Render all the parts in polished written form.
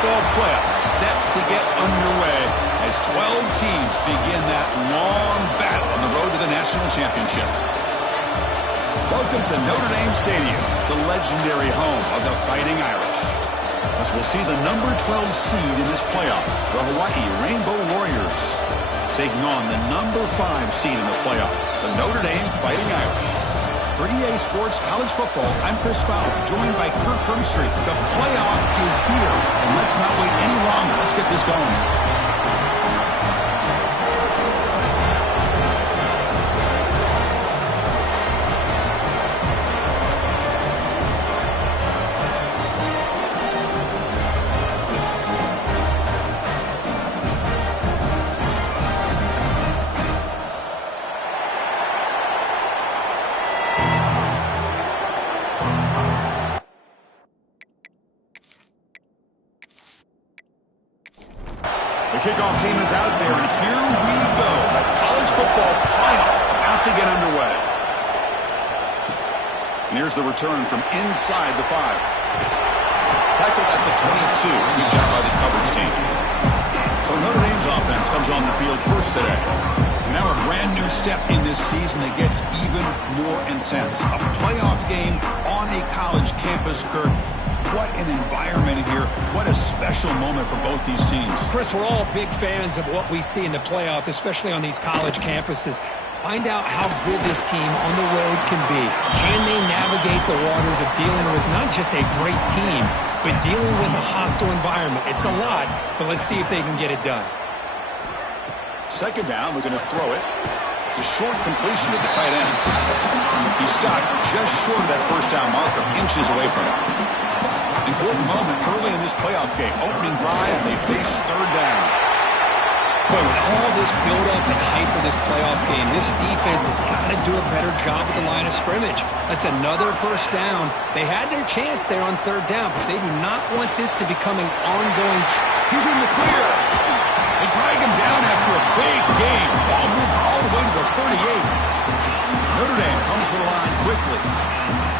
football playoff set to get underway as 12 teams begin that long battle on the road to the national championship. Welcome to Notre Dame Stadium, the legendary home of the Fighting Irish. As we'll see the number 12 seed in this playoff, the Hawaii Rainbow Warriors, taking on the number 5 seed in the playoff, the Notre Dame Fighting Irish. For EA Sports College Football, I'm Chris Fowler, joined by Kirk Hermstreet. The playoff is here, and let's not wait any longer. Let's get this going. The kickoff team is out there, and here we go. The college football playoff about to get underway. And here's the return from inside the 5. Tackled at the 22. Good job by the coverage team. So Notre Dame's offense comes on the field first today. And now a brand new step in this season that gets even more intense. A playoff game on a college campus, Kirk. What an environment here. What a special moment for both these teams. Chris, we're all big fans of what we see in the playoff, especially on these college campuses. Find out how good this team on the road can be. Can they navigate the waters of dealing with not just a great team, but dealing with a hostile environment? It's a lot, but let's see if they can get it done. Second down, we're going to throw it. It's a short completion to the tight end. He stopped just short of that first down marker, inches away from it. Important moment early in this playoff game. Opening drive, they face third down. Boy, with all this build-up and hype of this playoff game, this defense has got to do a better job at the line of scrimmage. That's another first down. They had their chance there on third down, but they do not want this to become an ongoing... He's in the clear. They drag him down after a big game. Ball moved all the way to the 38. Notre Dame comes to the line quickly.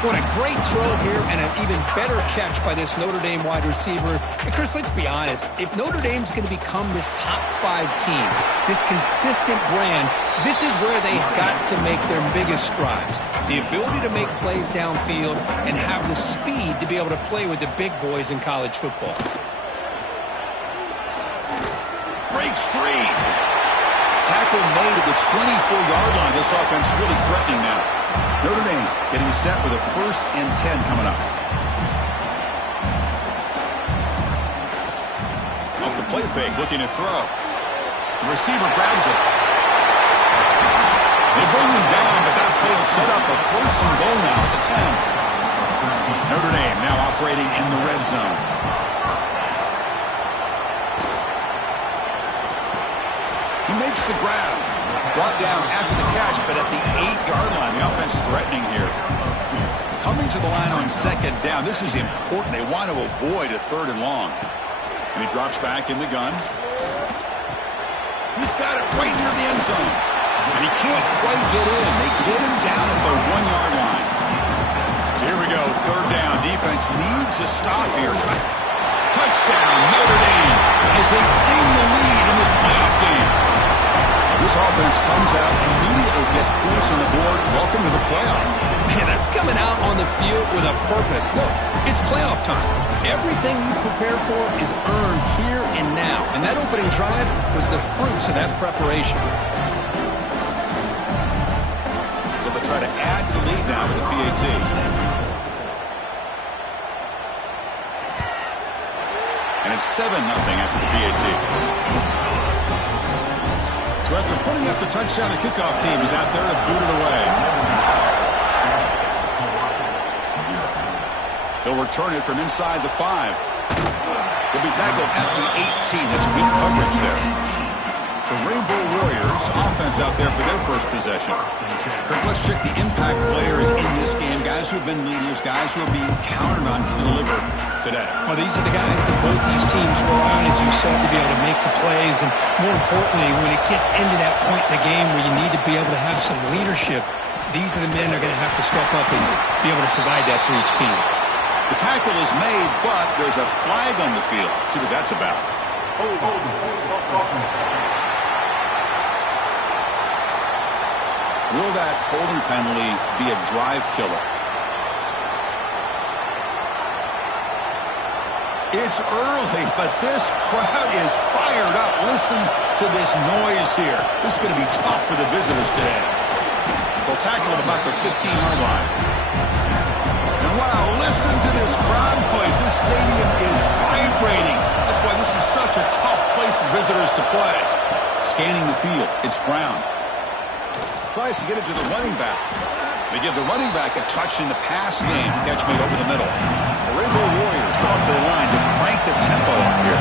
What a great throw here and an even better catch by this Notre Dame wide receiver. And Chris, let's be honest. If Notre Dame's going to become this top 5 team, this consistent brand, this is where they've got to make their biggest strides. The ability to make plays downfield and have the speed to be able to play with the big boys in college football. Breaks free. Tackle made at the 24-yard line. This offense really threatening now. Notre Dame getting set with a 1st and 10 coming up. Off the play fake, looking to throw. The receiver grabs it. They bring him down, but that play will set up a 1st and goal now at the 10. Notre Dame now operating in the red zone. He makes the grab. Brought down after the catch, but at the 8-yard line, the offense threatening here. Coming to the line on 2nd down. This is important. They want to avoid a 3rd and long. And he drops back in the gun. He's got it right near the end zone. And he can't quite get in. They get him down at the 1-yard line. So here we go. 3rd down. Defense needs a stop here. Touchdown, Notre Dame, as they claim the lead in this playoff game. This offense comes out, immediately gets points on the board. Welcome to the playoff. Man, that's coming out on the field with a purpose. Look, it's playoff time. Everything you prepare for is earned here and now. And that opening drive was the fruits of that preparation. So they try to add to the lead now with the PAT. And it's 7-0 after the PAT. So after putting up the touchdown, the kickoff team is out there to boot it away. They'll return it from inside the 5. They'll be tackled at the 18. That's good coverage there. The Rainbow Warriors offense out there for their first possession. Kirk, let's check the impact players in this game. Guys who have been leaders, guys who are being counted on to deliver today. Well, these are the guys that both these teams rely on, as you said, to be able to make the plays. And more importantly, when it gets into that point in the game where you need to be able to have some leadership, these are the men that are going to have to step up and be able to provide that for each team. The tackle is made, but there's a flag on the field. Let's see what that's about. Will that holding penalty be a drive killer? It's early, but this crowd is fired up. Listen to this noise here. This is going to be tough for the visitors today. They'll tackle at about the 15-yard line. And wow, listen to this crowd noise. This stadium is vibrating. That's why this is such a tough place for visitors to play. Scanning the field, it's Brown. Tries to get it to the running back. They give the running back a touch in the pass game. Catch made over the middle. The Rainbow Warriors come up to the line to crank the tempo up here.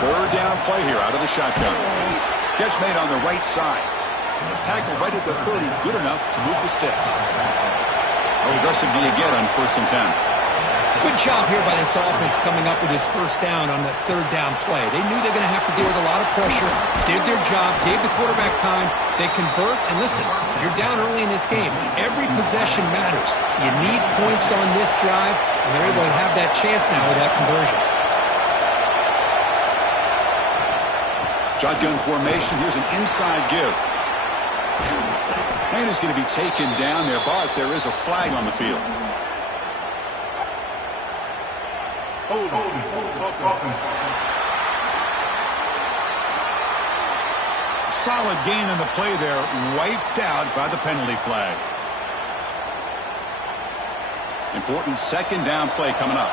Third down play here out of the shotgun. Catch made on the right side. Tackle right at the 30. Good enough to move the sticks. How aggressive do you get on 1st and 10? Good job here by this offense coming up with his first down on that third down play. They knew they're going to have to deal with a lot of pressure, did their job, gave the quarterback time. They convert, and listen, you're down early in this game. Every possession matters. You need points on this drive, and they're able to have that chance now with that conversion. Shotgun formation. Here's an inside give. And he's going to be taken down there, but there is a flag on the field. Solid gain in the play there, wiped out by the penalty flag. Important 2nd down play coming up.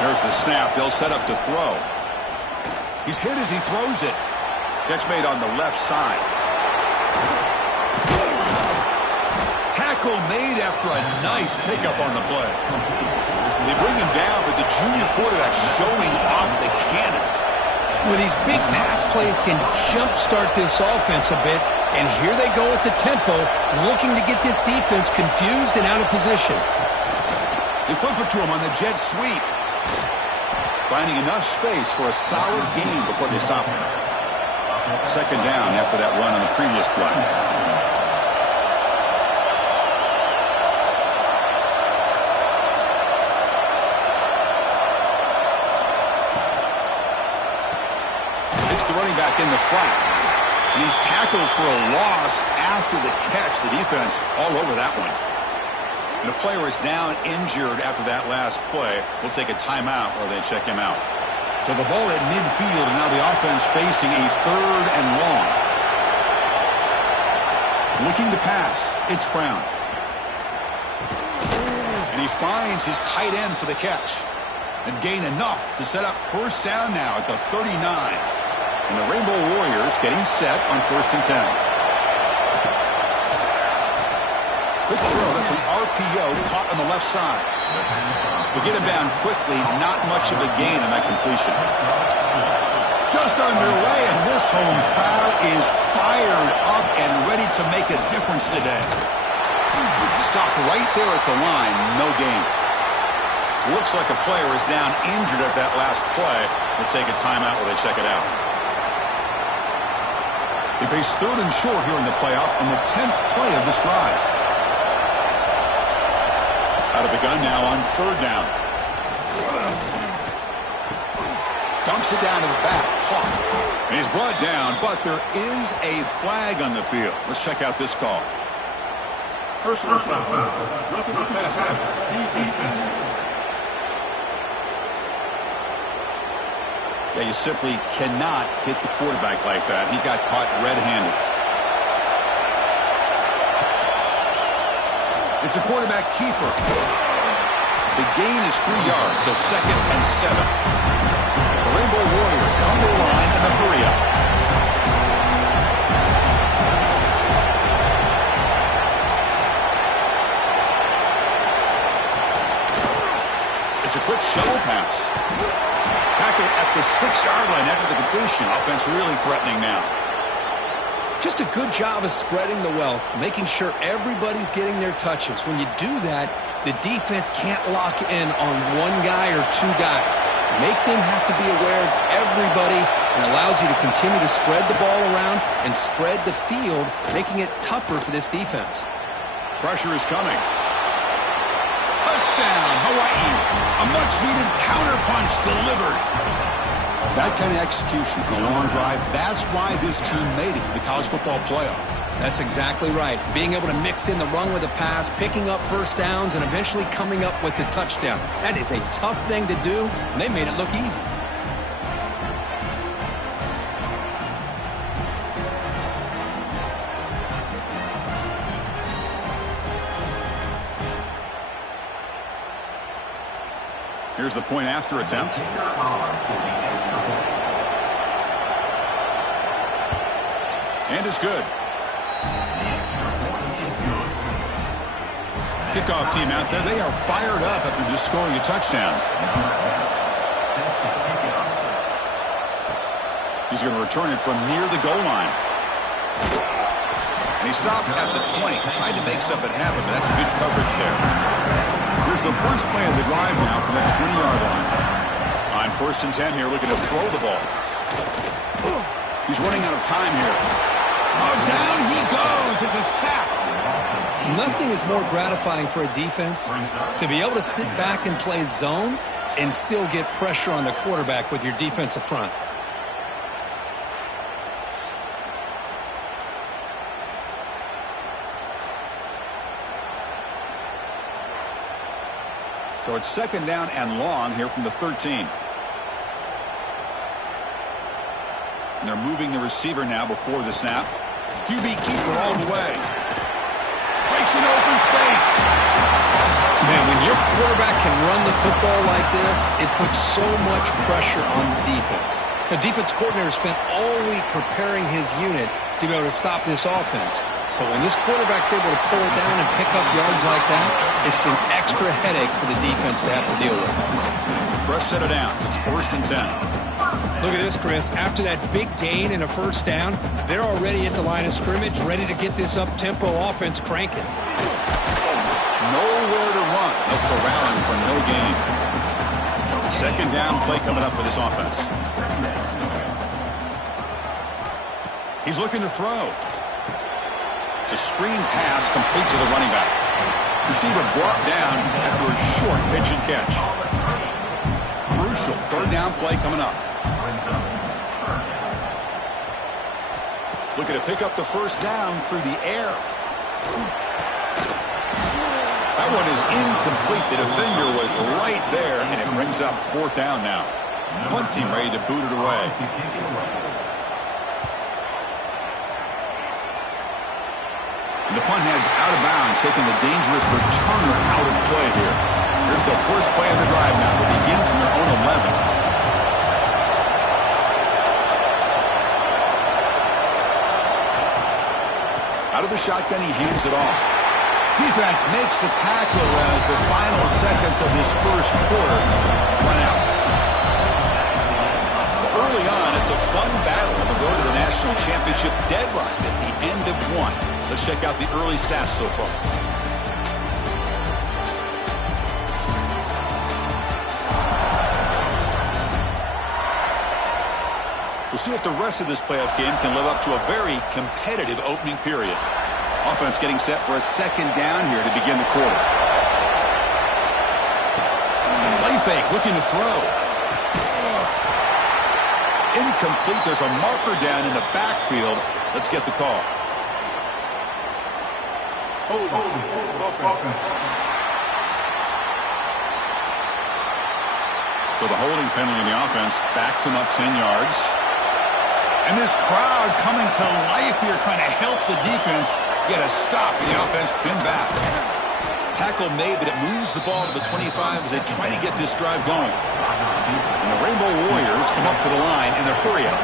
There's the snap. They'll set up to throw. He's hit as he throws it. Catch made on the left side. Tackle made after a nice pickup on the play. They bring him down, but the junior quarterback showing off the cannon. Well, these big pass plays can jumpstart this offense a bit, and here they go at the tempo, looking to get this defense confused and out of position. They flip it to him on the jet sweep. Finding enough space for a solid gain before they stop him. 2nd down after that run on the previous play. The running back in the flat. And he's tackled for a loss after the catch. The defense all over that one. And the player is down injured after that last play. We'll take a timeout or they check him out. So the ball at midfield, and now the offense facing a 3rd and long. Looking to pass. It's Brown. And he finds his tight end for the catch. And gain enough to set up 1st down now at the 39. And the Rainbow Warriors getting set on 1st and 10. Quick throw. That's an RPO caught on the left side. To get him down quickly, not much of a gain on that completion. Just underway, and this home crowd is fired up and ready to make a difference today. Stopped right there at the line. No gain. Looks like a player is down injured at that last play. We'll take a timeout while they check it out. They face 3rd and short here in the playoff on the 10th play of this drive. Out of the gun now on 3rd down. Dumps it down to the back. Clock. And he's brought down, but there is a flag on the field. Let's check out this call. Personal foul. Roughing the passer. Yeah, you simply cannot hit the quarterback like that. He got caught red-handed. It's a quarterback keeper. The gain is 3 yards, so 2nd and 7. The Rainbow Warriors come to the line in a hurry-up. It's a quick shuttle pass. Tackled at the 6-yard line after the completion. Offense really threatening now. Just a good job of spreading the wealth, making sure everybody's getting their touches. When you do that, the defense can't lock in on one guy or two guys. Make them have to be aware of everybody, and allows you to continue to spread the ball around and spread the field, making it tougher for this defense. Pressure is coming. Touchdown, Hawaii. A much-needed counterpunch delivered. That kind of execution on a long drive, that's why this team made it to the college football playoff. That's exactly right. Being able to mix in the run with the pass, picking up first downs, and eventually coming up with the touchdown. That is a tough thing to do, and they made it look easy. Here's the point after attempt. And it's good. Kickoff team out there, they are fired up after just scoring a touchdown. He's going to return it from near the goal line. And he stopped at the 20, tried to make something happen, but that's good coverage there. Here's the first play of the drive now from the 20-yard line. On 1st and 10 here, looking to throw the ball. He's running out of time here. Oh, down he goes. It's a sack. Nothing is more gratifying for a defense to be able to sit back and play zone and still get pressure on the quarterback with your defensive front. So it's 2nd down and long here from the 13. And they're moving the receiver now before the snap. QB keeper all the way. Breaks an open space. Man, when your quarterback can run the football like this, it puts so much pressure on the defense. The defense coordinator spent all week preparing his unit to be able to stop this offense. But when this quarterback's able to pull it down and pick up yards like that, it's an extra headache for the defense to have to deal with. Fresh set of downs. It's 1st and 10. Look at this, Chris. After that big gain and a first down, they're already at the line of scrimmage, ready to get this up-tempo offense cranking. Nowhere to run. No corralling for no gain. 2nd down play coming up for this offense. He's looking to throw. It's a screen pass complete to the running back. Receiver brought down after a short pitch and catch. Crucial 3rd down play coming up. Looking to pick up the first down through the air. That one is incomplete. The defender was right there, and it brings up 4th down now. Punt team ready to boot it away. And the punt heads out of bounds, taking the dangerous returner out of play here. Here's the first play of the drive now. They begin from their own 11. Out of the shotgun, he hands it off. Defense makes the tackle as the final seconds of this first quarter run out. Early on, it's a fun battle on the road to the national championship, deadlocked at the end of one. Let's check out the early stats so far. We'll see if the rest of this playoff game can live up to a very competitive opening period. Offense getting set for a 2nd down here to begin the quarter. Play fake, looking to throw. Incomplete. There's a marker down in the backfield. Let's get the call. So the holding penalty in the offense backs him up 10 yards. And this crowd coming to life here, trying to help the defense get a stop. The offense pinned back. Tackle made, but it moves the ball to the 25 as they try to get this drive going. And the Rainbow Warriors come up to the line in a hurry up.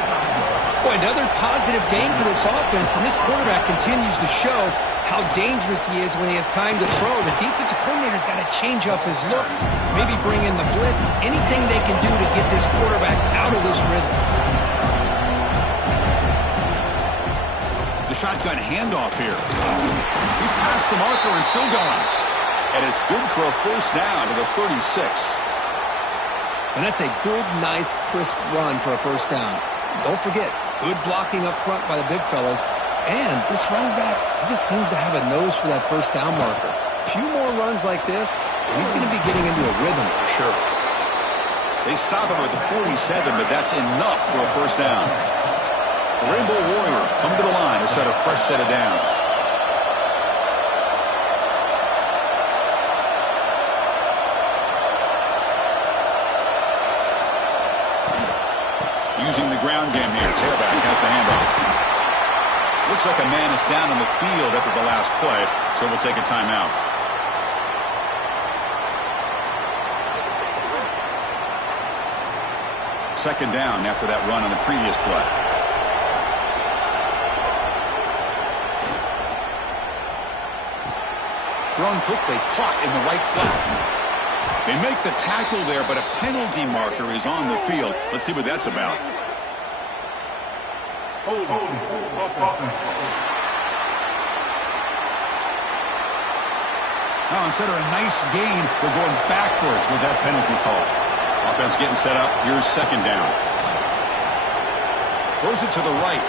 Boy, another positive game for this offense, and this quarterback continues to show how dangerous he is when he has time to throw. The defensive coordinator's got to change up his looks, maybe bring in the blitz, anything they can do to get this quarterback out of this rhythm. The shotgun handoff here. He's past the marker and still going. And it's good for a first down to the 36. And that's a good, nice, crisp run for a first down. Don't forget, good blocking up front by the big fellas. And this running back, he just seems to have a nose for that first down marker. A few more runs like this, and he's going to be getting into a rhythm for sure. They stop him at the 47, but that's enough for a first down. The Rainbow Warriors come to the line to set a fresh set of downs. Using the ground game here. Tailback has the handoff. Looks like a man is down on the field after the last play, so we'll take a timeout. Second down after that run on the previous play. Thrown quickly, caught in the right flat. They make the tackle there, but a penalty marker is on the field. Let's see what that's about. Now, instead of a nice gain, we're going backwards with that penalty call. Offense getting set up. Here's second down. Throws it to the right.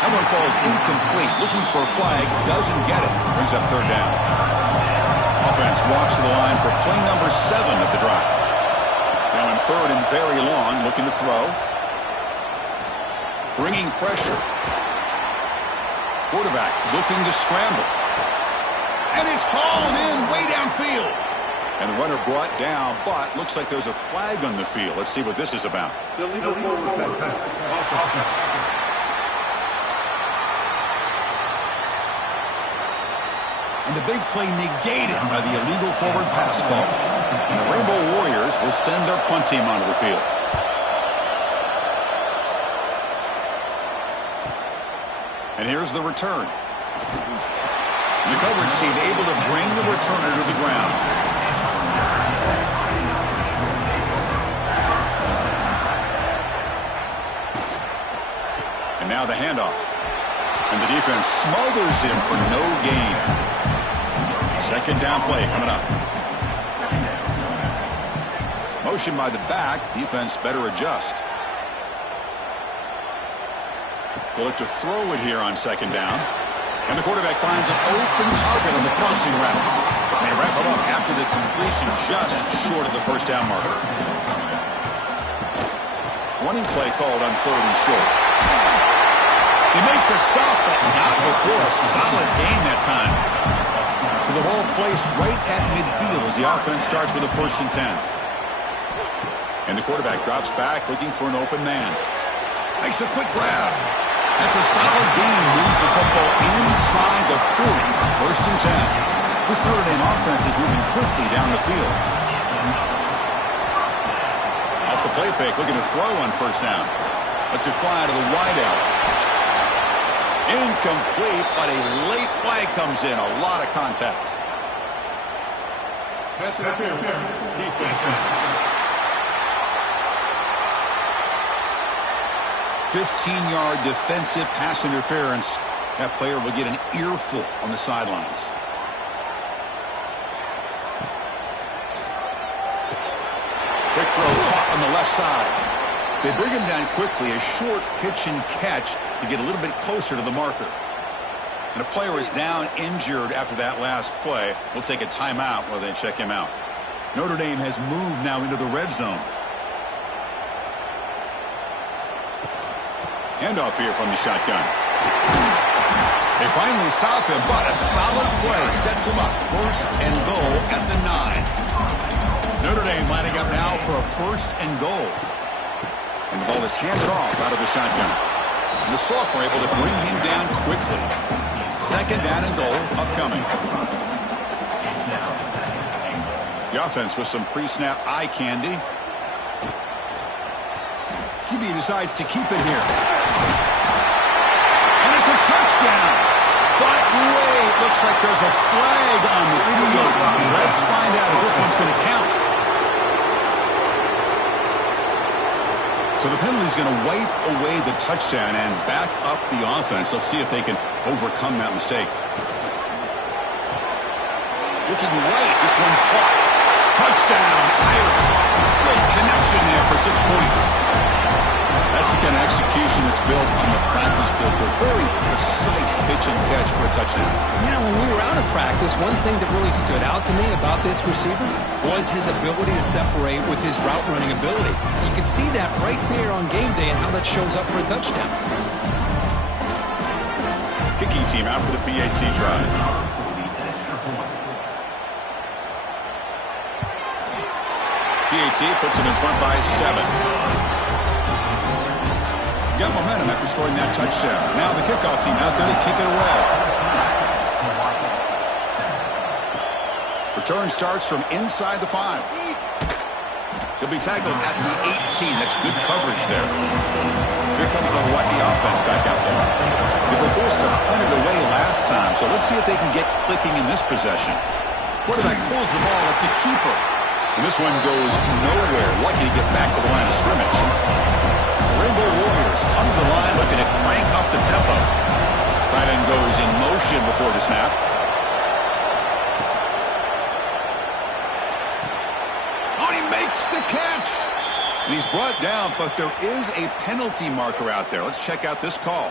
That one falls incomplete. Looking for a flag. Doesn't get it. Brings up third down. Offense walks to the line for play number 7 of the drive. Now in third and very long. Looking to throw. Bringing pressure. Quarterback looking to scramble. And it's hauled in way downfield. And the runner brought down, but looks like there's a flag on the field. Let's see what this is about. And the big play negated by the illegal forward pass call. And the Rainbow Warriors will send their punt team onto the field. And here's the return. The coverage team able to bring the returner to the ground. And now the handoff. And the defense smothers him for no gain. Second down play coming up. Motion by the back. Defense better adjust. They'll look to throw it here on second down. And the quarterback finds an open target on the crossing route. And they wrap it up after the completion just short of the first down marker. Running play called on third and short. They make the stop, but not before a solid gain that time. So the ball placed right at midfield as the offense starts with a 1st and 10. And the quarterback drops back looking for an open man. Makes a quick grab. That's a solid gain. Moves the football inside the 40. 1st and 10. This Notre Dame offense is moving quickly down the field. Off the play fake, looking to throw on first down. Lets it fly to the wideout. Incomplete, but a late flag comes in. A lot of contact. Pass interference. Defense. 15-yard defensive pass interference. That player will get an earful on the sidelines. Quick throw caught on the left side. They bring him down quickly. A short pitch and catch to get a little bit closer to the marker. And a player is down injured after that last play. We'll take a timeout while they check him out. Notre Dame has moved now into the red zone. Handoff here from the shotgun. They finally stop him, but a solid play sets him up. 1st and goal at the 9. Notre Dame lining up now for a 1st and goal. And the ball is handed off out of the shotgun. And the Sophomore able to bring him down quickly. 2nd down and goal upcoming. The offense with some pre-snap eye candy. QB decides to keep it here. And it's a touchdown. But wait, looks like there's a flag on the field. Let's find out if this one's going to count. So the penalty is going to wipe away the touchdown and back up the offense. Let's see if they can overcome that mistake. Looking right, this one caught. Touchdown, Irish. Great connection there for 6 points. That's the kind of execution that's built on the practice field. A very precise pitch and catch for a touchdown. Yeah, when we were out of practice, one thing that really stood out to me about this receiver was his ability to separate with his route running ability. You can see that right there on game day and how that shows up for a touchdown. Kicking team out for the PAT drive. PAT puts him in front by 7. Got momentum after scoring that touchdown. Now the kickoff team out there to kick it away. Return starts from inside the 5. He'll be tackled at the 18. That's good coverage there. Here comes the lucky offense back out there. They were forced to punt it away last time, so let's see if they can get clicking in this possession. Quarterback pulls the ball. It's a keeper. And this one goes nowhere. Lucky to get back to the line of scrimmage. Rainbow Warriors come to the line looking to crank up the tempo. Tight end goes in motion before the snap. Oh, he makes the catch. And he's brought down, but there is a penalty marker out there. Let's check out this call.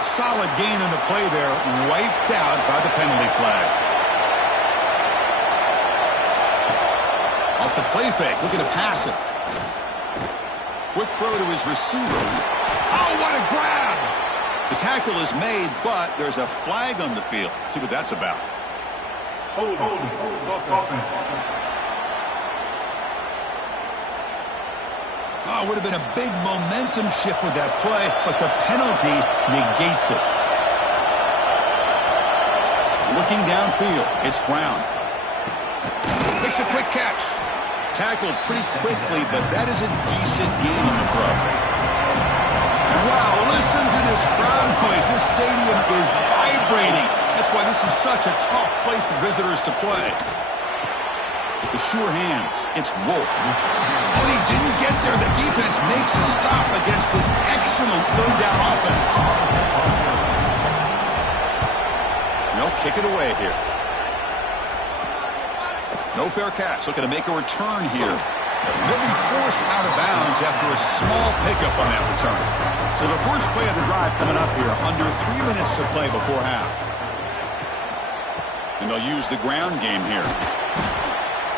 Solid gain in the play there, wiped out by the penalty flag. Off the play fake, looking to pass it. Quick throw to his receiver. Oh, what a grab! The tackle is made, but there's a flag on the field. Let's see what that's about. Hold. Oh, it would have been a big momentum shift with that play, but the penalty negates it. Looking downfield, it's Brown. Makes a quick catch. Tackled pretty quickly, but that is a decent gain on the throw. And wow, listen to this crowd noise. This stadium is vibrating. That's why this is such a tough place for visitors to play. The sure hands. It's Wolf. But he didn't get there. The defense makes a stop against this excellent third down offense. They'll kick it away here. No fair catch. Looking to make a return here. They'll be forced out of bounds after a small pickup on that return. So the first play of the drive coming up here. Under 3 minutes to play before half. And they'll use the ground game here.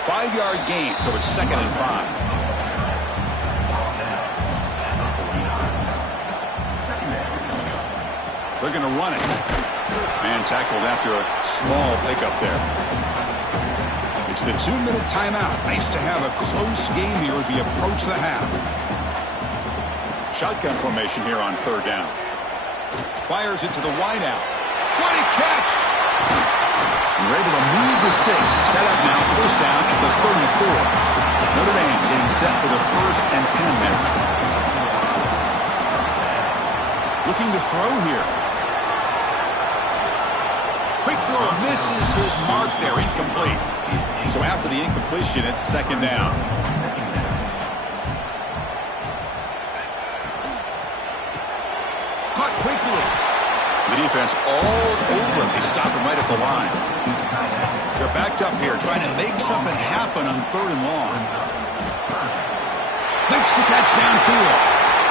5-yard gain, so it's 2nd and 5. They're going to run it. Man tackled after a small pickup there. It's the 2-minute timeout. Nice to have a close game here as we approach the half. Shotgun formation here on 3rd down. Fires it to the wideout. What a catch! And we're able to move the sticks. Set up now, 1st down at the 34. Notre Dame getting set for the 1st and 10 now. Looking to throw here. Quick throw misses his mark there, incomplete. So after the incompletion, it's 2nd down. Caught quickly. The defense all over him. They stop him right at the line. They're backed up here, trying to make something happen on 3rd and long. Makes the catch downfield.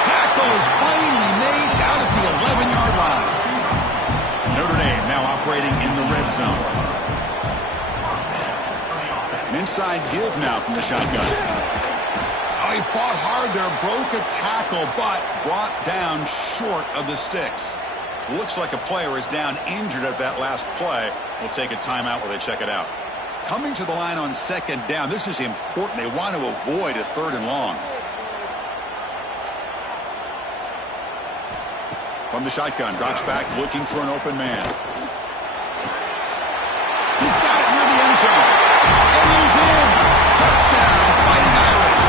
Tackle is finally made down at the 11-yard line. Notre Dame now operating in the red zone. An inside give now from the shotgun. Oh, he fought hard there, broke a tackle, but brought down short of the sticks. Looks like a player is down injured at that last play. We'll take a timeout while they check it out. Coming to the line on 2nd down. This is important. They want to avoid a 3rd and long. From the shotgun, drops back, looking for an open man. He's got it near the end zone. And he's in. Touchdown, Fighting Irish.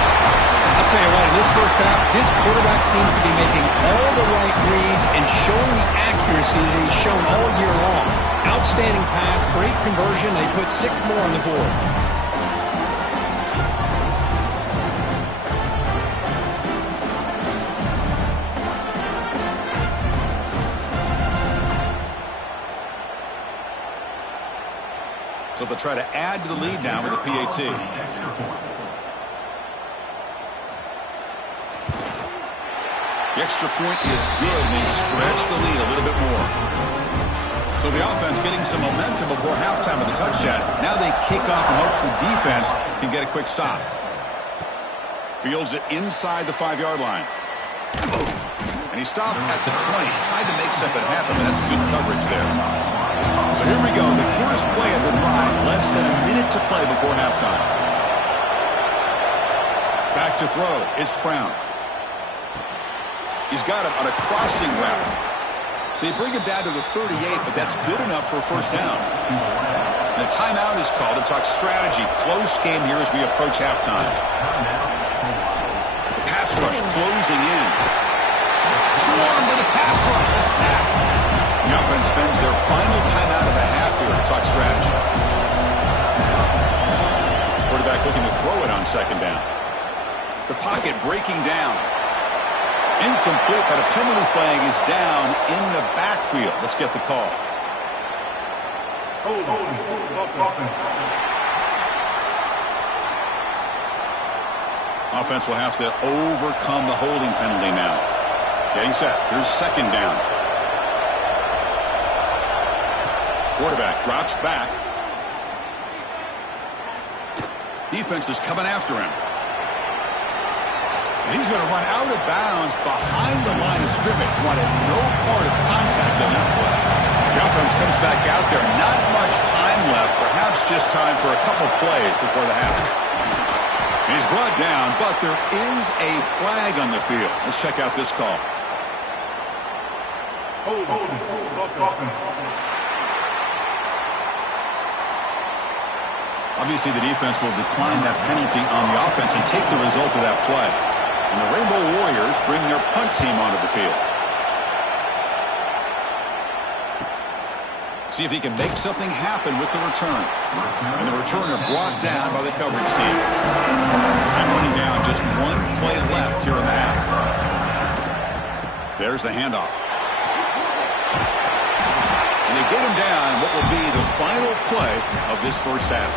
I'll tell you what, in this first half, this quarterback seems to be making all the right reads and showing the accuracy that he's shown all year long. Outstanding pass, great conversion. They put 6 more on the board. but they'll try to add to the lead now with a PAT. The extra point is good, and they stretch the lead a little bit more. So the offense getting some momentum before halftime with the touch shot. Now they kick off in hopes the defense can get a quick stop. Fields it inside the 5-yard line. And he stopped at the 20. Tried to make something happen, but that's good coverage there. So here we go. The first play of the drive. Less than a minute to play before halftime. Back to throw. It's Brown. He's got it on a crossing route. They bring him down to the 38, but that's good enough for a first down. And a timeout is called to talk strategy. Close game here as we approach halftime. The pass rush closing in. Swarm with a pass rush. A sack. The offense spends their final timeout of the half here to talk strategy. Quarterback looking to throw it on second down. The pocket breaking down. Incomplete, but a penalty flag is down in the backfield. Let's get the call. Offense will have to overcome the holding penalty now. Getting set. Here's second down. Quarterback drops back. Defense is coming after him. And he's going to run out of bounds behind the line of scrimmage. Wanted no part of contact on that play. The offense comes back out there. Not much time left. Perhaps just time for a couple plays before the half. He's brought down, but there is a flag on the field. Let's check out this call. Obviously, the defense will decline that penalty on the offense and take the result of that play. And the Rainbow Warriors bring their punt team onto the field. See if he can make something happen with the return. And the returner brought down by the coverage team. And running down, just one play left here in the half. There's the handoff. And they get him down what will be the final play of this first half.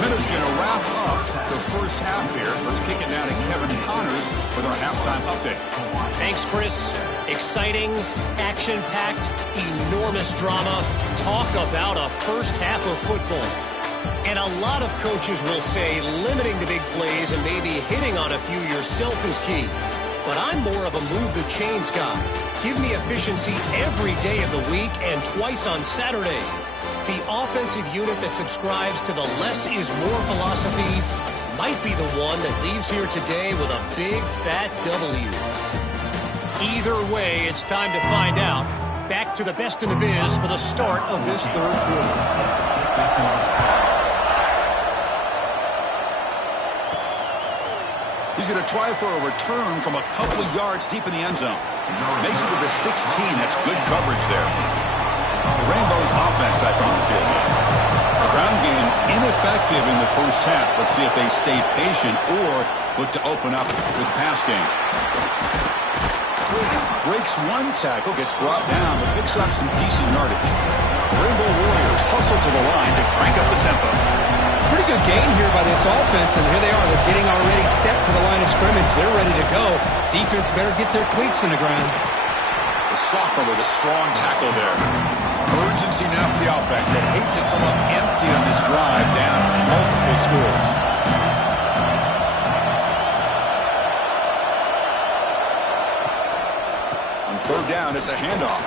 Minute's going to wrap up the first half here. Let's kick it down to Kevin Connors with our halftime update. Thanks, Chris. Exciting, action-packed, enormous drama. Talk about a first half of football. And a lot of coaches will say limiting the big plays and maybe hitting on a few yourself is key. But I'm more of a move the chains guy. Give me efficiency every day of the week and twice on Saturday. The offensive unit that subscribes to the less is more philosophy might be the one that leaves here today with a big fat W. Either way, it's time to find out. Back to the best in the biz for the start of this third quarter. He's going to try for a return from a couple of yards deep in the end zone. Makes it to the 16. That's good coverage there. The Rainbows offense back on the field. The ground game ineffective in the first half. Let's see if they stay patient or look to open up with pass game. Breaks one tackle, gets brought down, but picks up some decent yardage. The Rainbow Warriors hustle to the line to crank up the tempo. Pretty good gain here by this offense, and here they are. They're getting already set to the line of scrimmage. They're ready to go. Defense better get their cleats in the ground. The sophomore with a strong tackle there. Urgency now for the offense. They'd hate to come up empty on this drive, down multiple scores. On third down, it's a handoff.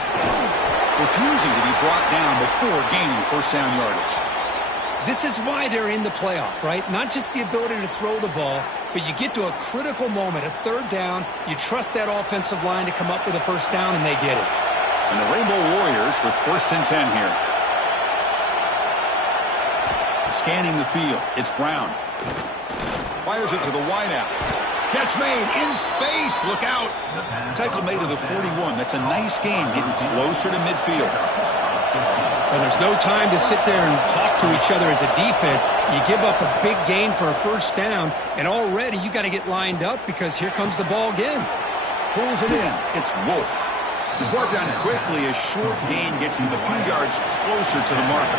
Refusing to be brought down before gaining first down yardage. This is why they're in the playoff, right? Not just the ability to throw the ball, but you get to a critical moment, a third down, you trust that offensive line to come up with a first down, and they get it. And the Rainbow Warriors with 1st and 10 here. Scanning the field, it's Brown. Fires it to the wideout. Catch made in space, look out. Tackle made to the 41, that's a nice game, getting closer to midfield. And there's no time to sit there and talk to each other as a defense. You give up a big gain for a first down, and already you got to get lined up because here comes the ball again. Pulls it in. It's Wolf. He's brought down quickly. A short gain gets them a few yards closer to the marker.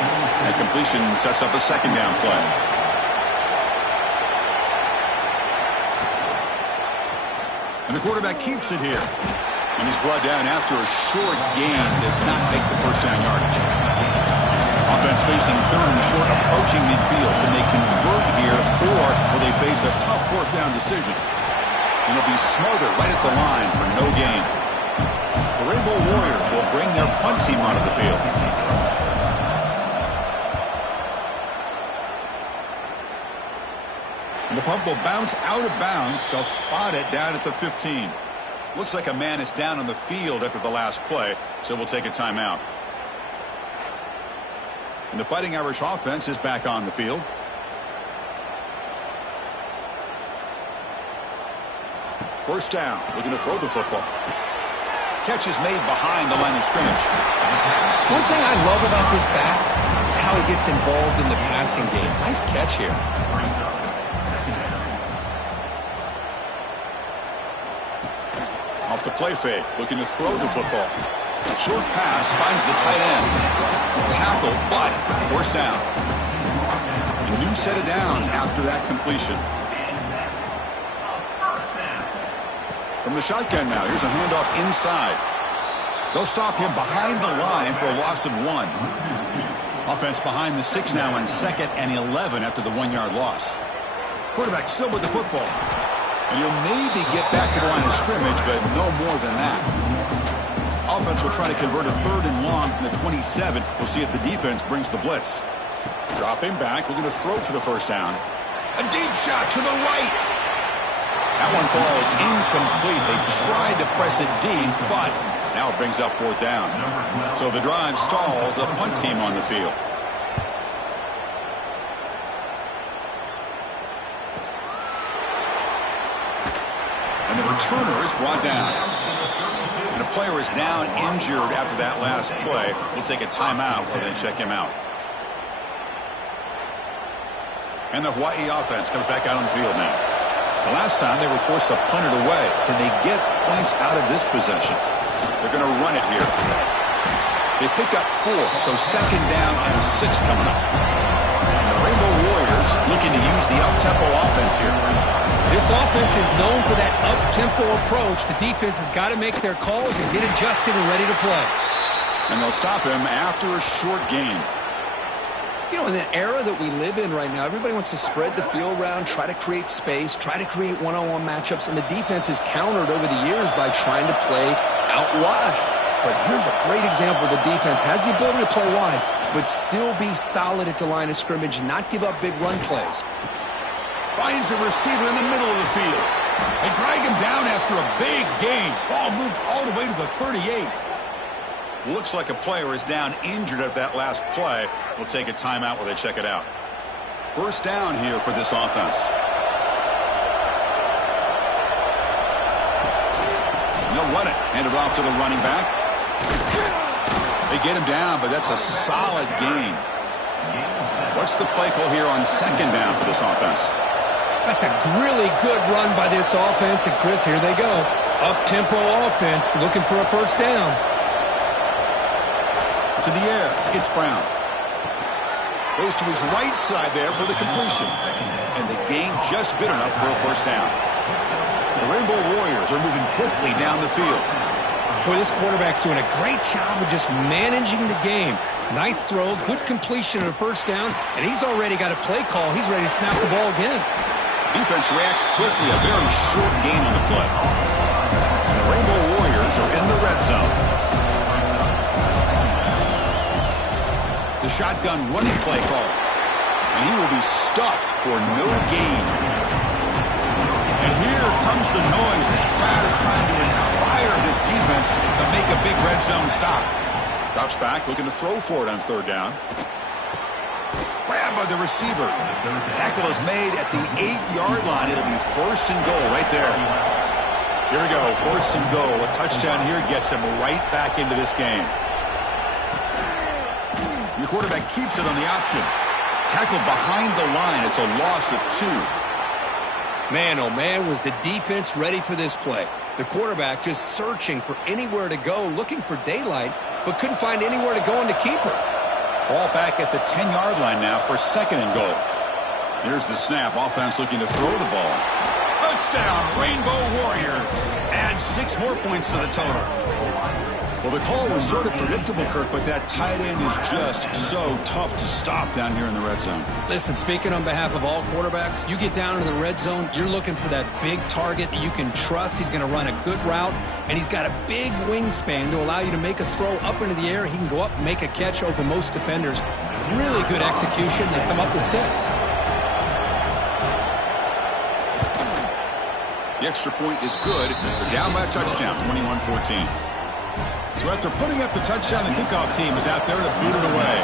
That completion sets up a second down play. And the quarterback keeps it here. And he's brought down after a short gain. Does not make the first down yardage. Offense facing third and short, approaching midfield. Can they convert here, or will they face a tough fourth down decision? And it'll be smothered right at the line for no gain. The Rainbow Warriors will bring their punt team onto the field. And the punt will bounce out of bounds. They'll spot it down at the 15. Looks like a man is down on the field after the last play, so we'll take a timeout. And the Fighting Irish offense is back on the field. First down, looking to throw the football. Catch is made behind the line of scrimmage. One thing I love about this back is how he gets involved in the passing game. Nice catch here. Off the play fake, looking to throw the football. Short pass finds the tight end. Tackle, but forced down. A new set of downs after that completion. From the shotgun now, here's a handoff inside. They'll stop him behind the line for a loss of 1. Offense behind the 6 now on 2nd and 11 after the 1-yard loss. Quarterback still with the football. And he'll maybe get back to the line of scrimmage, but no more than that. Offense will try to convert a 3rd and long from the 27. We'll see if the defense brings the blitz. Dropping back, looking to throw for the first down. A deep shot to the right. That one falls incomplete. They tried to press it deep, but now it brings up 4th down. So the drive stalls, a punt team on the field. And the returner is brought down. And a player is down injured after that last play. We'll take a timeout while they check him out. And the Hawaii offense comes back out on the field now. The last time they were forced to punt it away. Can they get points out of this possession? They're going to run it here. They pick up 4, so 2nd down and 6 coming up. And the Rainbow Warriors looking to use the up-tempo offense here. This offense is known for that up-tempo approach. The defense has got to make their calls and get adjusted and ready to play. And they'll stop him after a short gain. You know, in the era that we live in right now, everybody wants to spread the field around, try to create space, try to create one-on-one matchups, and the defense is countered over the years by trying to play out wide. But here's a great example. The defense has the ability to play wide, but still be solid at the line of scrimmage and not give up big run plays. Finds a receiver in the middle of the field. They drag him down after a big gain. Ball moved all the way to the 38. Looks like a player is down injured at that last play. We'll take a timeout while they check it out. First down here for this offense. And they'll run it. Hand it off to the running back. They get him down, but that's a solid gain. What's the play call here on 2nd down for this offense? That's a really good run by this offense. And, Chris, here they go. Up-tempo offense looking for a first down. To the air, it's Brown. Goes to his right side there for the completion. And the gain just good enough for a first down. The Rainbow Warriors are moving quickly down the field. Boy, this quarterback's doing a great job of just managing the game. Nice throw, good completion of a first down, and he's already got a play call. He's ready to snap the ball again. Defense reacts quickly, a very short gain on the play. And the Rainbow Warriors are in the red zone. The shotgun running play call. And he will be stuffed for no gain. And here comes the noise. This crowd is trying to inspire this defense to make a big red zone stop. Drops back, looking to throw for it on 3rd down. Grab by the receiver. Tackle is made at the 8-yard line. It'll be 1st and goal right there. Here we go, 1st and goal. A touchdown here gets him right back into this game. Your quarterback keeps it on the option. Tackled behind the line. It's a loss of 2. Man, oh man, was the defense ready for this play. The quarterback just searching for anywhere to go, looking for daylight, but couldn't find anywhere to go in the keeper. Ball back at the 10-yard line now for 2nd and goal. Here's the snap. Offense looking to throw the ball. Touchdown, Rainbow Warriors. Add 6 more points to the total. Well, the call was sort of predictable, Kirk, but that tight end is just so tough to stop down here in the red zone. Listen, speaking on behalf of all quarterbacks, you get down into the red zone, you're looking for that big target that you can trust. He's going to run a good route, and he's got a big wingspan to allow you to make a throw up into the air. He can go up and make a catch over most defenders. Really good execution. They come up with 6. The extra point is good. They're down by a touchdown, 21-14. So after putting up the touchdown, the kickoff team is out there to boot it away.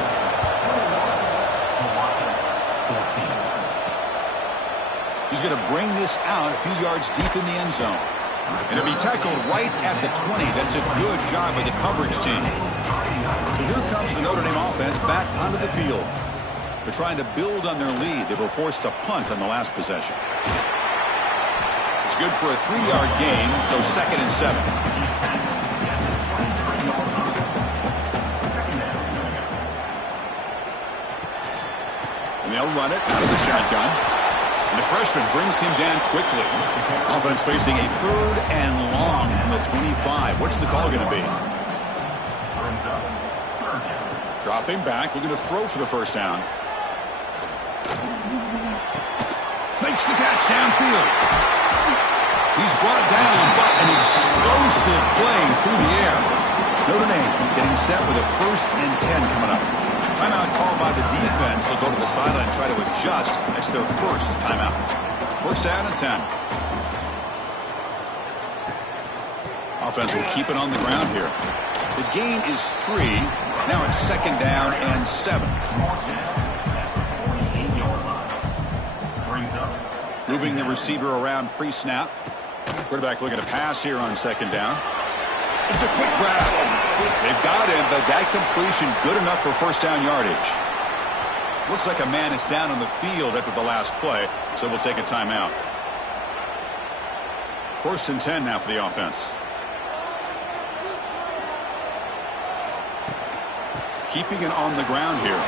He's going to bring this out a few yards deep in the end zone. And it'll be tackled right at the 20. That's a good job by the coverage team. So here comes the Notre Dame offense back onto the field. They're trying to build on their lead. They were forced to punt on the last possession. It's good for a 3-yard gain, so 2nd and 7. And they'll run it out of the shotgun. And the freshman brings him down quickly. Offense facing a 3rd and long from the 25. What's the call going to be? Dropping back, looking to throw for the first down. Makes the catch downfield. He's brought down, but an explosive play through the air. Notre Dame getting set with a 1st and 10 coming up. Timeout called by the defense. They'll go to the sideline and try to adjust. That's their first timeout. 1st down and 10. Offense will keep it on the ground here. The gain is 3. Now it's 2nd down and 7. Moving the receiver around pre-snap. Quarterback looking to pass here on 2nd down. It's a quick grab. They've got him, but that completion good enough for 1st down yardage. Looks like a man is down on the field after the last play, so we'll take a timeout. 1st and 10 now for the offense. Keeping it on the ground here.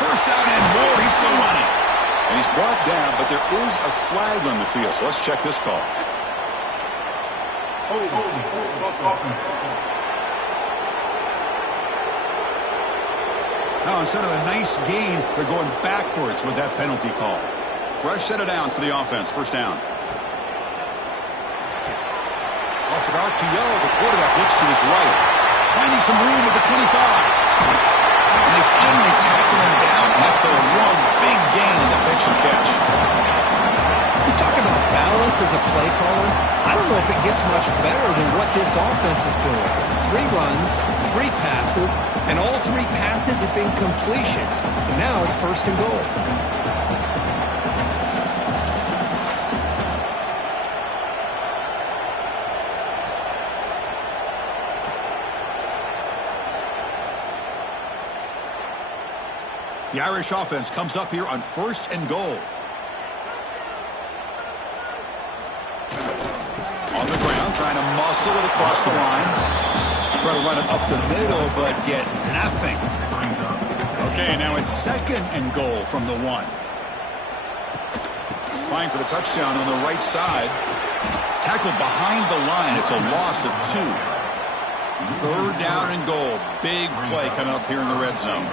1st down and more. He's still running. And he's brought down, but there is a flag on the field, so let's check this call. Now, instead of a nice gain, they're going backwards with that penalty call. Fresh set of downs for the offense. 1st down. Off an RPO, the quarterback looks to his right. Finding some room at the 25. And they finally tackle him down after one big gain in the pitch and catch. You talk about balance as a play caller. I don't know if it gets much better than what this offense is doing. 3 runs, 3 passes, and all 3 passes have been completions. And now it's 1st and goal. The Irish offense comes up here on 1st and goal. On the ground, trying to muscle it across the line. Try to run it up the middle, but get nothing. Okay, now it's 2nd and goal from the 1. Trying for the touchdown on the right side. Tackled behind the line. It's a loss of 2. 3rd down and goal. Big play coming up here in the red zone.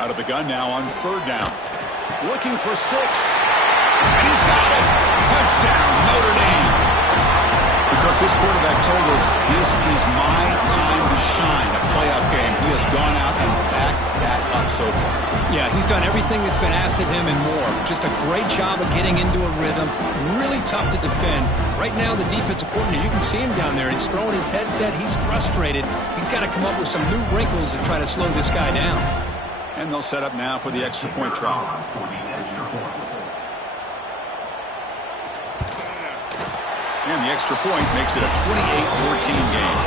Out of the gun now on 3rd down. Looking for 6. And he's got it. Touchdown, Notre Dame. Kirk, this quarterback told us this is my time to shine, a playoff game. He has gone out and backed that up so far. Yeah, he's done everything that's been asked of him and more. Just a great job of getting into a rhythm. Really tough to defend. Right now, the defensive coordinator, you can see him down there. He's throwing his headset. He's frustrated. He's got to come up with some new wrinkles to try to slow this guy down. And they'll set up now for the extra point try. And the extra point makes it a 28-14 game.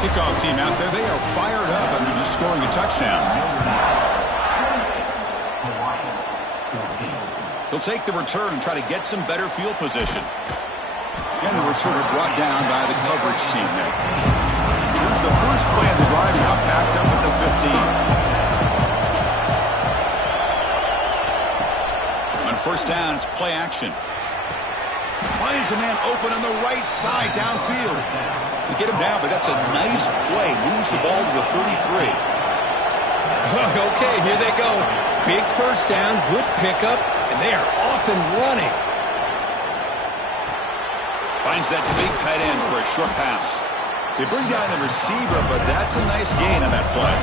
Kickoff team out there, they are fired up after just scoring a touchdown. They'll take the return and try to get some better field position. And the returner brought down by the coverage team there. Here's the first play of the drive now, backed up at the 15. On first down, it's play action. Finds a man open on the right side downfield. They get him down, but that's a nice play. Moves the ball to the 33. Okay, here they go. Big first down, good pickup, and they are off and running. Finds that big tight end for a short pass. They bring down the receiver, but that's a nice gain on that play.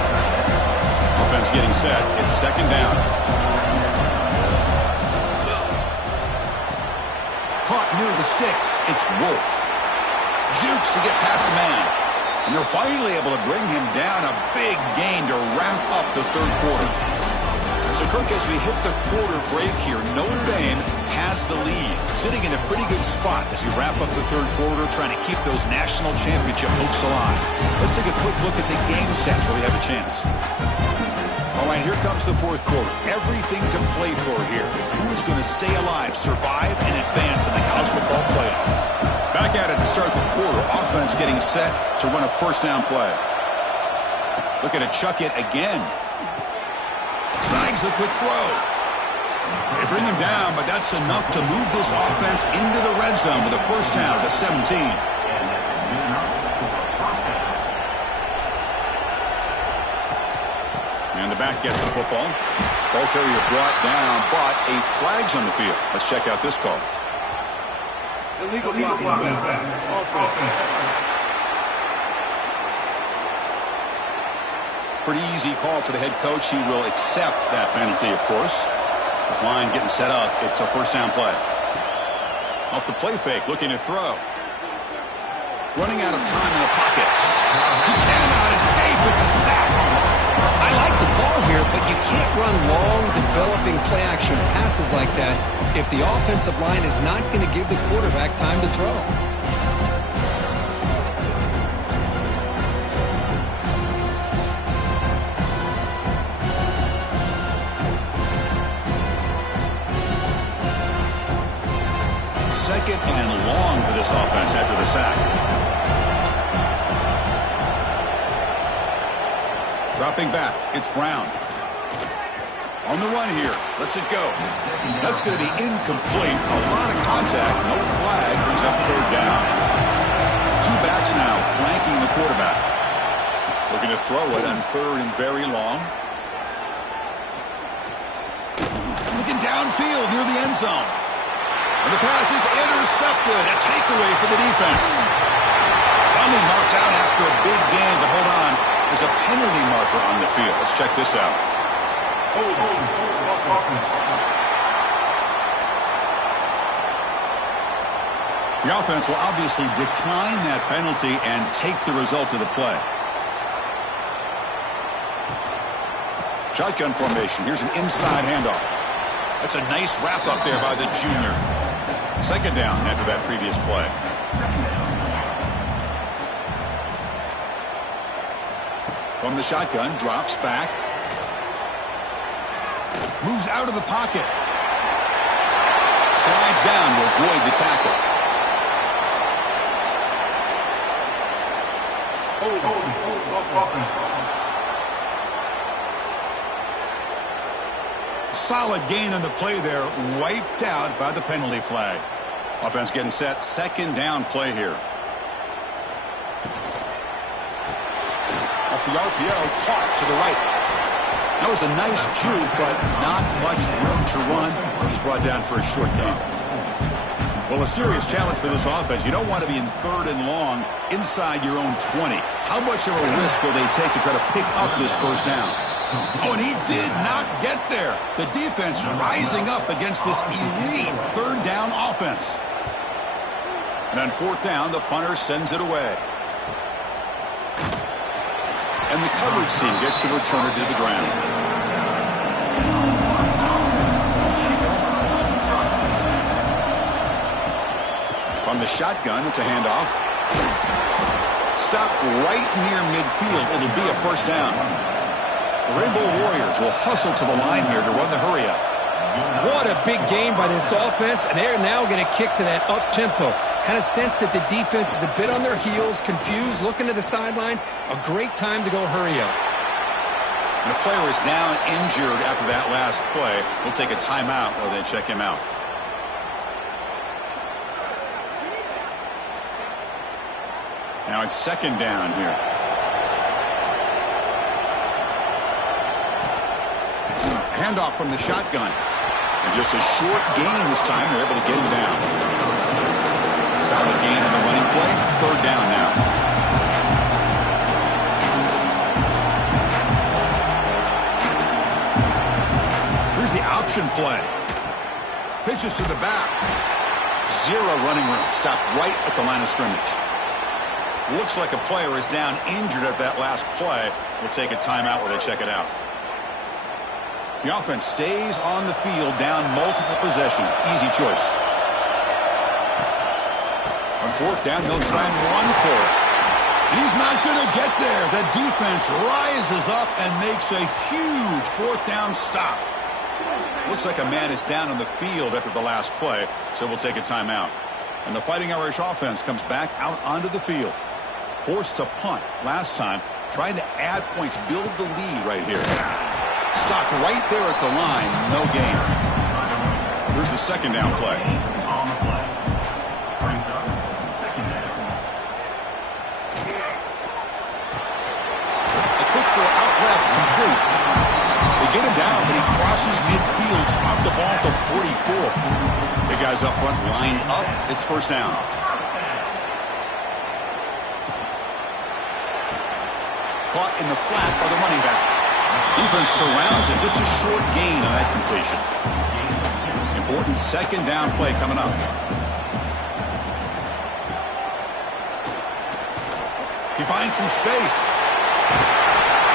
Offense getting set. It's second down. Caught near the sticks. It's Wolf. Jukes to get past a man. And they're finally able to bring him down. A big gain to wrap up the third quarter. So, Kirk, as we hit the quarter break here, Notre Dame has the lead. Sitting in a pretty good spot as we wrap up the third quarter, trying to keep those national championship hopes alive. Let's take a quick look at the game sets where we have a chance. All right, here comes the fourth quarter. Everything to play for here. Who is going to stay alive, survive, and advance in the college football playoff? Back at it to start the quarter. Offense getting set to run a first down play. Looking to chuck it again. Snags the quick throw. They bring him down, but that's enough to move this offense into the red zone with a first down to 17. And the back gets the football. Ball carrier brought down, but a flag's on the field. Let's check out this call. Illegal blocking. Pretty easy call for the head coach. He will accept that penalty, of course. This line getting set up. It's a first down play. Off the play fake, looking to throw. Running out of time in the pocket. He cannot escape. It's a sack. I like the call here, but you can't run long, developing play-action passes like that if the offensive line is not going to give the quarterback time to throw. Second and long for this offense after the sack. Dropping back, it's Brown. On the run here, lets it go. That's going to be incomplete. A lot of contact, no flag, brings up third down. Two backs now flanking the quarterback. Looking to throw it on third and very long. Looking downfield near the end zone. And the pass is intercepted. A takeaway for the defense. Finally marked out after a big gain, but hold on. There's a penalty marker on the field. Let's check this out. The offense will obviously decline that penalty and take the result of the play. Shotgun formation. Here's an inside handoff. That's a nice wrap up there by the junior. Second down after that previous play. From the shotgun, drops back. Moves out of the pocket. Slides down to avoid the tackle. Solid gain on the play there, wiped out by the penalty flag. Offense getting set, second down play here. Off the RPO, caught to the right. That was a nice juke, but not much room to run. He's brought down for a short gain. Well, a serious challenge for this offense. You don't want to be in third and long inside your own 20. How much of a risk will they take to try to pick up this first down? Oh, and he did not get there. The defense rising up against this elite third down offense. And on fourth down, the punter sends it away. And the coverage team gets the returner to the ground. From the shotgun, it's a handoff. Stop right near midfield. It'll be a first down. The Rainbow Warriors will hustle to the line here to run the hurry up. What a big game by this offense, and they're now going to kick to that up-tempo. Kind of sense that the defense is a bit on their heels, confused, looking to the sidelines. A great time to go hurry up. And the player is down injured after that last play. We'll take a timeout while they check him out. Now it's second down here. Handoff from the shotgun. And just a short gain this time. They're able to get him down. Solid gain on the running play. Third down now. Here's the option play. Pitches to the back. Zero running room. Stopped right at the line of scrimmage. Looks like a player is down injured at that last play. We'll take a timeout while they check it out. The offense stays on the field, down multiple possessions. Easy choice. On fourth down, they'll try and run for it. He's not going to get there. The defense rises up and makes a huge fourth down stop. Looks like a man is down on the field after the last play, so we'll take a timeout. And the Fighting Irish offense comes back out onto the field. Forced to punt last time, trying to add points, build the lead right here. Stopped right there at the line, no gain. Here's the second down play. A quick throw out left, complete. They get him down, but he crosses midfield, spot the ball at the 44. The guys up front lined up. It's first down. Caught in the flat by the running back. Defense surrounds it. Just a short gain on that completion. Important second down play coming up. He finds some space.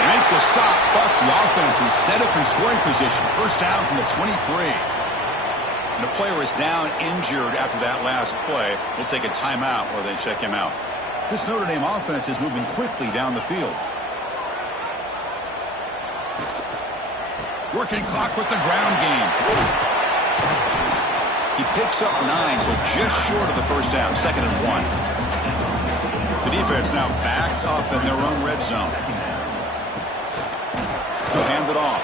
They make the stop, but the offense is set up in scoring position. First down from the 23. And the player is down injured after that last play. We'll take a timeout while they check him out. This Notre Dame offense is moving quickly down the field. Working clock with the ground game. He picks up 9, so just short of the first down. Second and 1. The defense now backed up in their own red zone. They'll hand it off.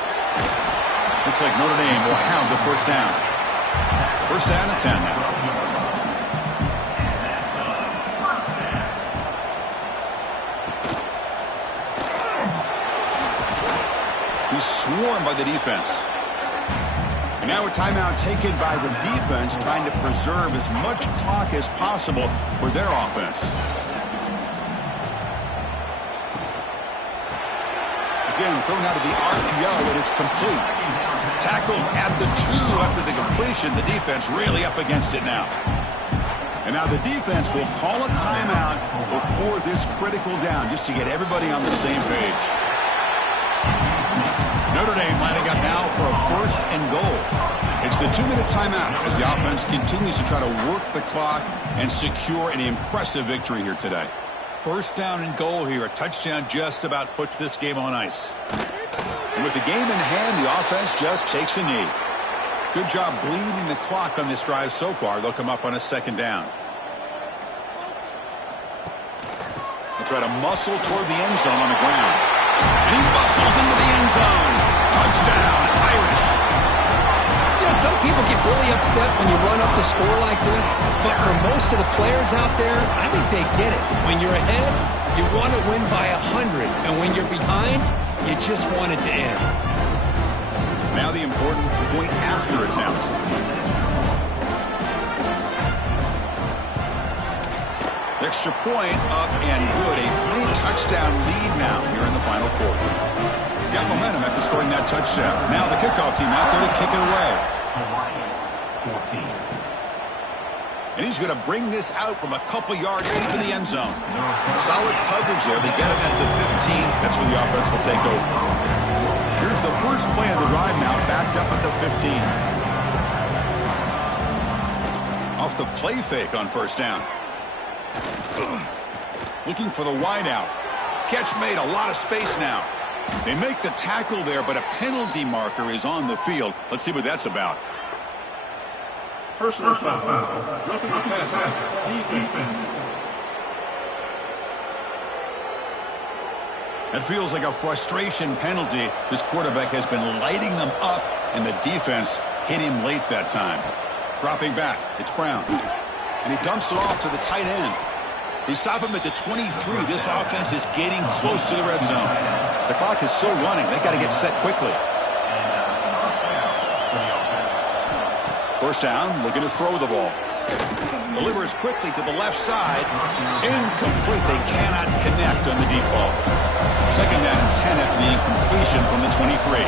Looks like Notre Dame will have the first down. First down and 10 now. He's swarmed by the defense. And now a timeout taken by the defense, trying to preserve as much clock as possible for their offense. Again, thrown out of the RPO, and it's complete. Tackled at the 2 after the completion. The defense really up against it now. And now the defense will call a timeout before this critical down, just to get everybody on the same page. Notre Dame lining up now for a first and goal. It's the 2-minute timeout as the offense continues to try to work the clock and secure an impressive victory here today. First down and goal here. A touchdown just about puts this game on ice. And with the game in hand, the offense just takes a knee. Good job bleeding the clock on this drive so far. They'll come up on a second down. They'll try to muscle toward the end zone on the ground. And he bustles into the end zone. Touchdown, Irish. You know, some people get really upset when you run up the score like this, but for most of the players out there, I think they get it. When you're ahead, you want to win by 100, and when you're behind, you just want it to end. Now the important point after attempt. Extra point up and good. A 3-touchdown lead now here in the final quarter. Got momentum after scoring that touchdown. Now the kickoff team out there to kick it away. And he's going to bring this out from a couple yards deep in the end zone. Solid coverage there. They get him at the 15. That's where the offense will take over. Here's the first play of the drive now, backed up at the 15. Off the play fake on first down. Looking for the wideout. Catch made, a lot of space now. They make the tackle there, but a penalty marker is on the field. Let's see what that's about. Personal foul. Roughing the passer. Defense. It feels like a frustration penalty. This quarterback has been lighting them up, and the defense hit him late that time. Dropping back, it's Brown. And he dumps it off to the tight end. They stop him at the 23. This offense is getting close to the red zone. The clock is still running. They've got to get set quickly. First down, looking to throw the ball. Delivers quickly to the left side. Incomplete. They cannot connect on the deep ball. Second down and 10 after the incompletion from the 23.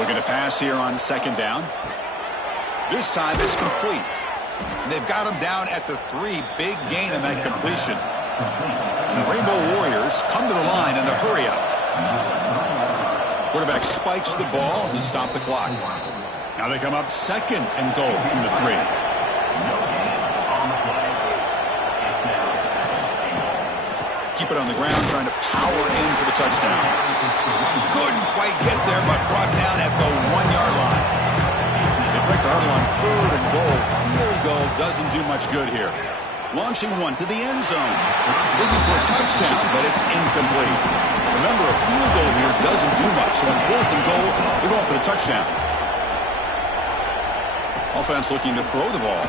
Looking to pass here on second down. This time it's complete. They've got him down at the 3. Big gain in that completion. And the Rainbow Warriors come to the line in the hurry up. Quarterback spikes the ball to stop the clock. Now they come up second and goal from the 3. Keep it on the ground, trying to power in for the touchdown. Couldn't quite get there, but brought down at the 1-yard line. They break the huddle on third and goal. Field goal doesn't do much good here. Launching one to the end zone. Looking for a touchdown, but it's incomplete. Remember, a field goal here doesn't do much. So on fourth and goal, they're going for the touchdown. Offense looking to throw the ball.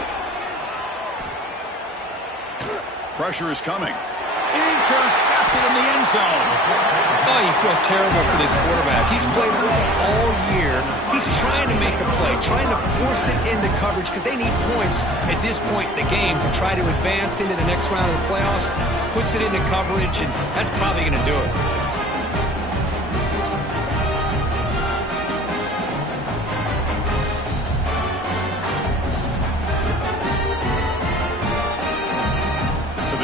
Pressure is coming. Intercepted in the end zone. Oh, you feel terrible for this quarterback. He's played well all year. He's trying to make a play, trying to force it into coverage because they need points at this point in the game to try to advance into the next round of the playoffs. Puts it into coverage, and that's probably going to do it.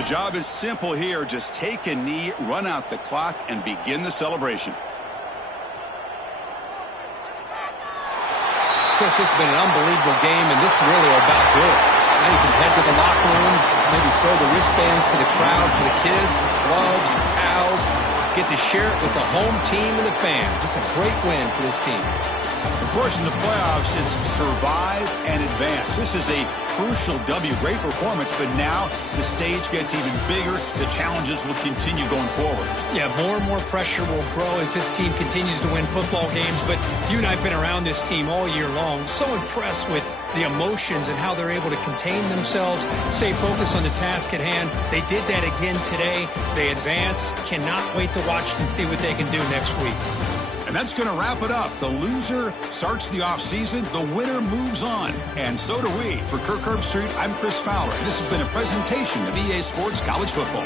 The job is simple here. Just take a knee, run out the clock, and begin the celebration. Chris, this has been an unbelievable game, and this is really about good. Now you can head to the locker room, maybe throw the wristbands to the crowd for the kids, gloves, towels, get to share it with the home team and the fans. It's a great win for this team. Of course, in the playoffs, it's survive and advance. This is a crucial W. Great performance, but now the stage gets even bigger. The challenges will continue going forward. Yeah, more and more pressure will grow as this team continues to win football games, but you and I have been around this team all year long. So impressed with the emotions and how they're able to contain themselves, stay focused on the task at hand. They did that again today. They advance. Cannot wait to watch and see what they can do next week. And that's going to wrap it up. The loser starts the offseason. The winner moves on. And so do we. For Kirk Herbstreit, I'm Chris Fowler. This has been a presentation of EA Sports College Football.